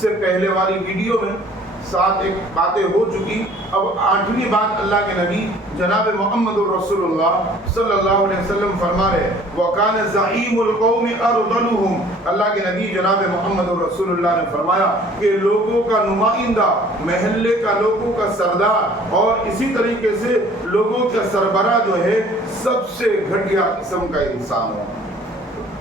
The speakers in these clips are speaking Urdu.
سے پہلے والی ویڈیو میں 7 باتیں ہو چکی. اب 8ویں بات اللہ کے نبی جناب محمد رسول اللہ صلی اللہ علیہ وسلم فرما رہے وَكَانَ زَعِيمُ الْقَوْمِ أَرْذَلُهُمْ. اللہ کے نبی جناب محمد رسول اللہ نے فرمایا کہ لوگوں کا نمائندہ، محلے کا لوگوں کا سردار اور اسی طریقے سے لوگوں کا سربراہ جو ہے سب سے گھٹیا قسم کا انسان ہو.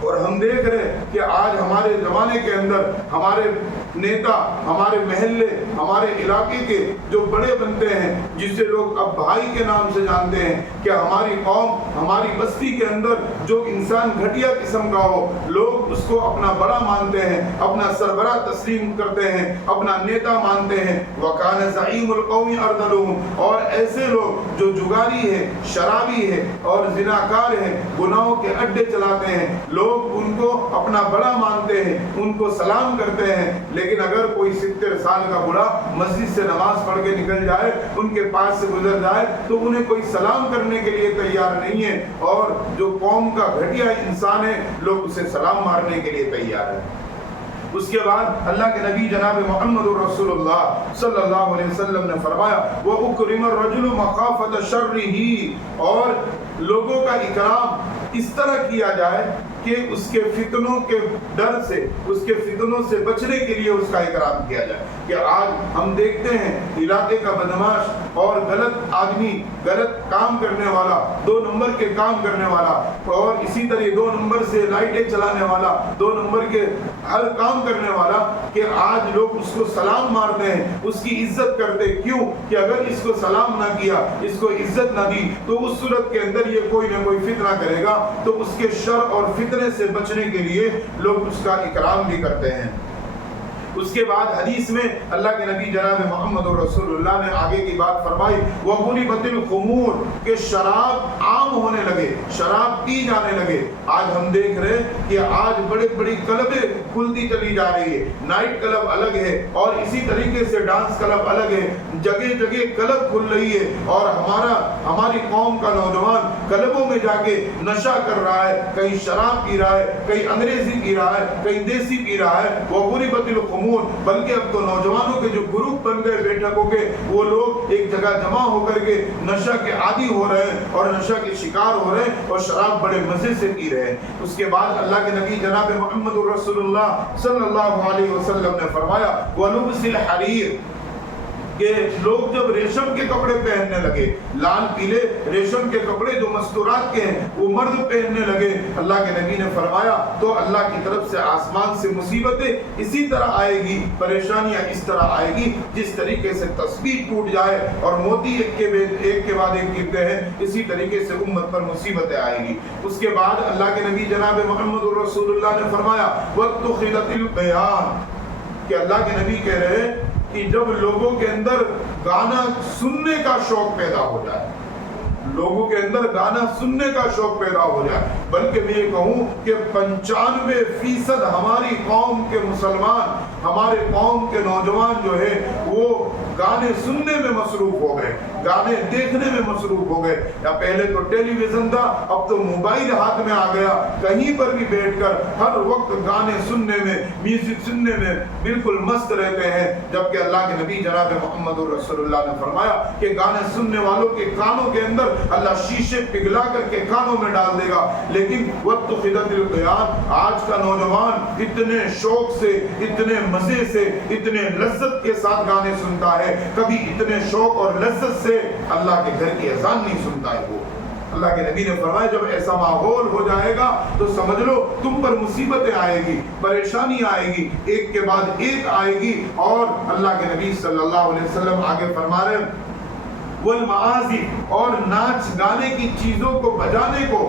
اور ہم دیکھ رہے ہیں کہ آج ہمارے زمانے کے اندر ہمارے نیتا، ہمارے محلے، ہمارے علاقے کے جو بڑے بنتے ہیں جسے لوگ اب بھائی کے نام سے جانتے ہیں، کہ ہماری قوم، ہماری بستی کے اندر جو انسان گھٹیا قسم کا ہو لوگ اس کو اپنا بڑا مانتے ہیں، اپنا سربراہ تسلیم کرتے ہیں، اپنا نیتا مانتے ہیں. وَكَانَ زَعِيمُ الْقَوْمِ أَرْذَلُهُمْ. اور ایسے لوگ جو جگاری ہے، شرابی ہے اور زناکار ہے، گناہوں کے اڈے چلاتے ہیں، لوگ ان کو اپنا بڑا مانتے ہیں، ان کو سلام کرتے ہیں. لیکن اگر کوئی 70 سال کا بوڑھا مسجد سے نماز پڑھ کے نکل جائے، ان کے پاس سے گزر جائے تو انہیں کوئی سلام کرنے کے لیے تیار نہیں ہے. اور جو قوم کا گھٹیا انسان ہے لوگ اسے سلام مارنے کے لیے تیار ہیں. اس کے بعد اللہ کے نبی جناب محمد رسول اللہ صلی اللہ علیہ وسلم نے فرمایا وَأُكْرِمَ الرَّجُلُ مَخَافَةَ شَرِّهِ. اور لوگوں کا اکرام اس طرح کیا جائے کہ اس کے فتنوں کے ڈر سے، اس کے فتنوں سے بچنے کے لیے اس کا اکرام کیا جائے. کہ آج ہم دیکھتے ہیں علاقے کا بدماش اور غلط آدمی، غلط کام کرنے والا، 2 نمبر کے کام کرنے والا اور اسی طرح 2 نمبر سے لائٹیں چلانے والا، 2 نمبر کے ہر کام کرنے والا، کہ آج لوگ اس کو سلام مارتے ہیں، اس کی عزت کرتے. کیوں؟ کہ اگر اس کو سلام نہ کیا، اس کو عزت نہ دی تو اس صورت کے اندر یہ کوئی نہ کوئی فتنہ کرے گا. تو اس کے شر اور فتنے سے بچنے کے لیے لوگ اس کا اکرام بھی کرتے ہیں. اس کے بعد حدیث میں اللہ کے نبی جناب محمد رسول اللہ نے آگے کی بات فرمائی وَغُلِبَتِ الْخُمُورُ. کہ شراب عام ہونے لگے، شراب پی جانے لگے. آج ہم دیکھ رہے ہیں کہ آج بڑی بڑی کلبیں کھلتی چلی جا رہی ہے. نائٹ کلب الگ ہے اور اسی طریقے سے ڈانس کلب الگ ہے. جگہ جگہ کلب کھل رہی ہے اور ہماری قوم کا نوجوان کلبوں میں جا کے نشہ کر رہا ہے. کہیں شراب پی رہا ہے، کہیں انگریزی پی رہا ہے، کہیں دیسی پی رہا ہے. وَغُلِبَتِ الْخُمُورُ. بلکہ اب تو نوجوانوں کے جو گروپ بن گئے بیٹھکوں کے، وہ لوگ ایک جگہ جمع ہو کر کے نشہ کے عادی ہو رہے ہیں اور نشہ کے شکار ہو رہے ہیں اور شراب بڑے مزے سے پی رہے ہیں. اس کے بعد اللہ کے نبی جناب محمد رسول اللہ صلی اللہ علیہ وسلم نے فرمایا وَلُبْسِ الْحَرِيرِ. کہ لوگ جب ریشم کے کپڑے پہننے لگے، لال پیلے ریشم کے کپڑے جو مستورات کے ہیں وہ مرد پہننے لگے، اللہ کے نبی نے فرمایا تو اللہ کی طرف سے آسمان سے مصیبتیں اسی طرح آئے گی، پریشانیاں اس طرح آئے گی جس طریقے سے تسبیح ٹوٹ جائے اور موتی ایک کے بعد ایک گرتے ہیں، اسی طریقے سے امت پر مصیبتیں آئے گی. اس کے بعد اللہ کے نبی جناب محمد رسول اللہ نے فرمایا وَاتُّخِذَتِ الْبَيَانِ. کہ اللہ کے نبی کہہ رہے ہیں کہ جب لوگوں کے اندر گانا سننے کا شوق پیدا ہو جائے، لوگوں کے اندر گانا سننے کا شوق پیدا ہو جائے، بلکہ میں یہ کہوں کہ 95% ہماری قوم کے مسلمان، ہمارے قوم کے نوجوان جو ہے وہ گانے سننے میں مصروف ہو گئے، گانے دیکھنے میں مصروف ہو گئے. یا پہلے تو ٹیلی ویژن تھا، اب تو موبائل ہاتھ میں آ گیا، کہیں پر بھی بیٹھ کر ہر وقت گانے سننے میں، میوزک سننے میں بالکل مست رہتے ہیں. جبکہ اللہ کے نبی جناب محمد رسول اللہ نے فرمایا کہ گانے سننے والوں کے کانوں کے اندر اللہ شیشے پگھلا کر کے کانوں میں ڈال دے گا. لیکن وَاتُّخِذَتِ الْبَيَانِ. آج کا نوجوان اتنے شوق سے، اتنے مزے سے، اتنے لذت کے ساتھ گانے سنتا ہے، کبھی اتنے شوق اور لذت سے اللہ کے گھر کی اذان نہیں سنتا ہے. وہ اللہ کے نبی نے فرمایا جب ایسا ماحول ہو جائے گا تو سمجھ لو تم پر مصیبتیں آئے گی، پریشانی آئے گی، ایک کے بعد ایک آئے گی. اور اللہ کے نبی صلی اللہ علیہ وسلم آگے فرما رہے ہیں والمعازف. اور ناچ گانے کی چیزوں کو بجانے کو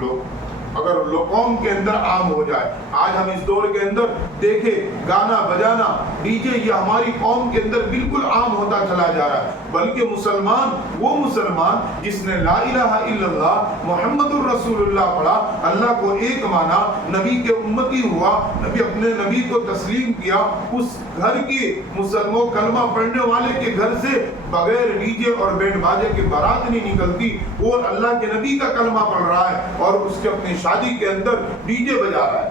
لوگ اگر قوم کے اندر عام ہو جائے. آج ہم اس دور کے اندر دیکھیں گانا بجانا، ڈی جے، یہ ہماری قوم کے اندر بالکل عام ہوتا چلا جا رہا ہے. بلکہ مسلمان وہ مسلمان جس نے لا الہ الا اللہ محمد الرسول اللہ پڑھا، اللہ کو ایک مانا، نبی کے امتی ہوا، اپنے نبی کو تسلیم کیا، اس گھر کی مسلموں کلمہ پڑھنے والے کے گھر سے بغیر ڈی جے اور بینڈ باجے کی بارات نہیں نکلتی. وہ اللہ کے نبی کا کلمہ پڑھ رہا ہے اور اس کے اپنی شادی کے اندر ڈی جے بجا رہا ہے.